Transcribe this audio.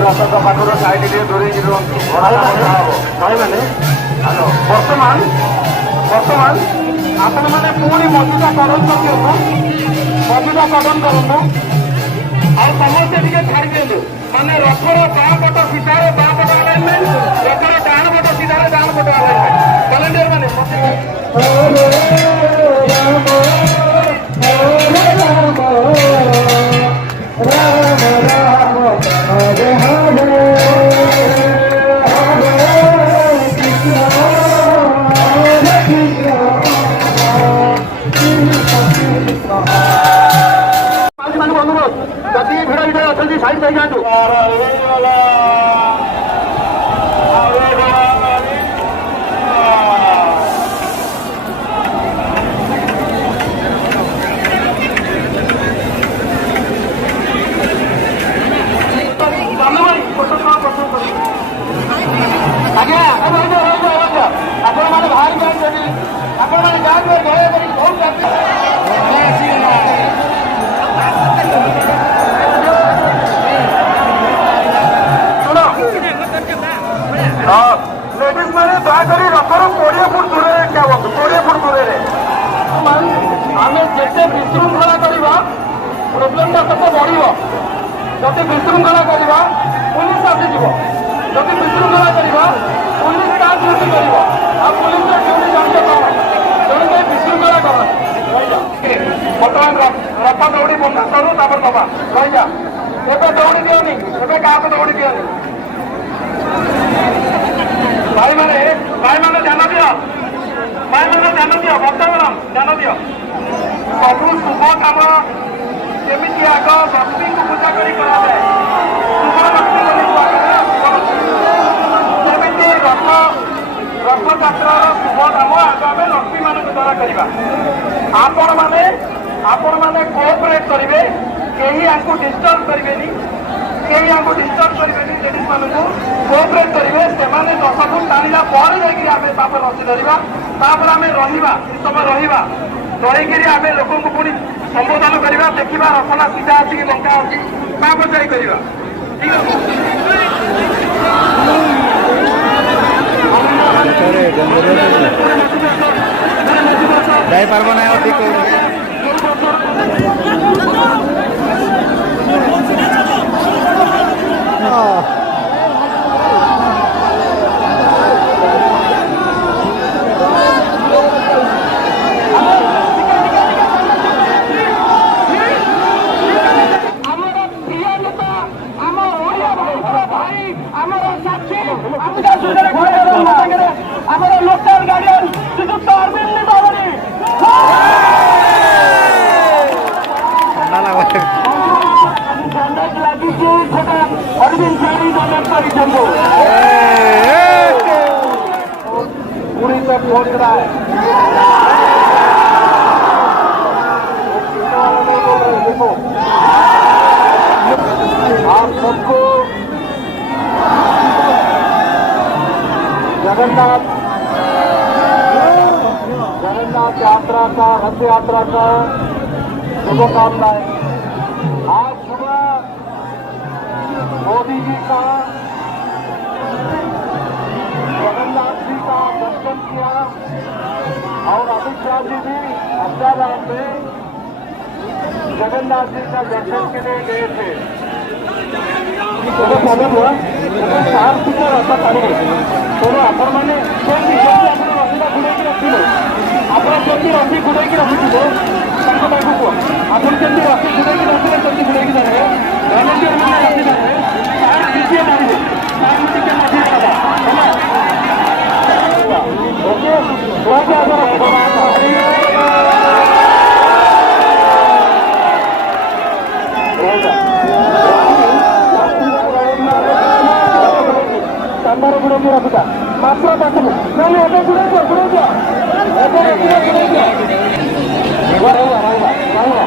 ରଥ ପାଖରୁ ସାଇଡ୍ ଟିକେ ଦୂରେଇକି ରୁହନ୍ତୁ। ଭାଇମାନେ ବର୍ତ୍ତମାନ ଆପଣମାନେ ପୁଣି ମଜୁଦା କଡ଼ନ କରନ୍ତୁ, ମଜୁଦା କଡ଼ନ କରନ୍ତୁ ଆଉ ସମସ୍ତେ ଟିକେ ଛାଡ଼ି ଦିଅନ୍ତୁ। ମାନେ ରଥର ବାଁ ପଟ ସିଧାରେ ବାଁ ପଟ ଆଲାଇନମେଣ୍ଟ, ରଥର ଡାହାଣ ପଟ ସିଧାରେ ଡାହାଣ ପଟ ଆଲାଇନମେଣ୍ଟ। ଭଲେଣ୍ଟିୟର ମାନେ অনুরোধ যদি ভিড় ভিড় অଛନ୍ତି সাইড হয়ে যাଆନ୍ତୁ। ଆଜ୍ଞା ଆପଣମାନେ ବାହାରି ଯାଆନ୍ତୁ, ଆପଣମାନେ ଯାଆନ୍ତୁ ଦୟାକରି ବହୁତ ଲେଡିଜ୍ ମାନେ ଦୟାକରି ରଥର 20 ଫୁଟ ଦୂରରେ ଠିଆ ହୁଅନ୍ତୁ, 20 ଫୁଟ ଦୂରରେ। ଆମେ ଯେତେ ବିଶୃଙ୍ଖଳା କରିବା ପ୍ରୋବ୍ଲେମଟା ସେତେ ବଢ଼ିବ। ଯଦି ବିଶୃଙ୍ଖଳା କରିବା ପୁଲିସ ଆସିଯିବ, ଯଦି ବିଶୃଙ୍ଖଳା କରିବା ପୁଲିସ ତା ଡ୍ୟୁଟି କରିବ, ଆଉ ପୁଲିସର ଡ୍ୟୁଟି ଜାଣିଛ କଣ? ତେଣୁକରି ବିଶୃଙ୍ଖଳା କରନ୍ତି। ବର୍ତ୍ତମାନ ରଥ ଦୌଡ଼ି ବନ୍ଧା କରୁ ତାପରେ ଦବା ରହିଯା। ଏବେ ଦୌଡ଼ି ଦିଅନି, ଏବେ କାହାକୁ ଦୌଡ଼ି ଦିଅନି। ଭାଇମାନେ ଧ୍ୟାନ ଦିଅ, ବର୍ତ୍ତମାନ ଧ୍ୟାନ ଦିଅ। ସବୁ ଶୁଭ କାମ ଯେମିତି ଆଗ ଲକ୍ଷ୍ମୀଙ୍କୁ ପୂଜା କରି କରାଯାଏ, ଶୁଭ ଲକ୍ଷ୍ମୀ ବୋଲି କୁହାଯାଏ। ଯେମିତି ରଥଯାତ୍ରାର ଶୁଭ କାମ ଆଗ ଆମେ ଲକ୍ଷ୍ମୀମାନଙ୍କ ଦ୍ୱାରା କରିବା। ଆପଣମାନେ କୋଅପରେଟ୍ କରିବେ, କେହି ଆଙ୍କୁ ଡିଷ୍ଟର୍ବ କରିବେନି, ଲେଡିଜ୍ ମାନଙ୍କୁ କୋଅପରେଟ୍ କରିବେ। ସେମାନେ 10 ଫୁଟ ଟାଣିଲା ପରେ ଯାଇକି ଆମେ ତାପରେ ରସି ଧରିବା, ତାପରେ ଆମେ ରହିବା, କିଛି ସମୟ ରହିକିରି ଆମେ ଲୋକଙ୍କୁ ପୁଣି ସମ୍ବୋଧନ କରିବା, ଦେଖିବା ରସନା ସିଧା ଅଛି କି ଲଙ୍କା ଅଛି, ତାପରେ ଯାଇ କରିବା। ଠିକ ଅଛି। ଯାଇପାରିବ ନା ଠିକ ଆମର ଲୋକାଲ ଗାର୍ଡିଆନ ଶ୍ରୀଯୁକ୍ତ ଅରବିନ୍ଦ ବାବରୀ ଲାଗିଛି ସେଟା ଅରବିନ୍ଦ ସାରି ଡୋନେଟ୍ କରିଛନ୍ତି। पूरी से पहुंच रहा है। आप सबको जगन्नाथ यात्रा का, रथ यात्रा का शुभकामनाएं। आज सुबह मोदी जी का, जगन्नाथ जी का दर्शन किया और अमित शाह जी भी अहमदाबाद में जगन्नाथ जी का दर्शन के लिए गए थे। शांति को रथ टाणी तेणु आपण मैंने रसीदा घुड़े रखिले, आप रसी घुड़े रखिथे आप जमी रसी घुड़े रखिले जमी घुड़े जाए भलेंटियर मैंने रखिदेवे टीके मारे टीके मझे ओके ବାନ୍ଧି ରଖିଥା ମାତ୍ର ପାଖକୁ ନହେଲେ ଏବେ ଗୁଡ଼େଇ ଦିଅ ଏବେ ରଖିବା ଗୁଡ଼େଇ ଦିଅ ରହିବା ରହିବା ରହିବା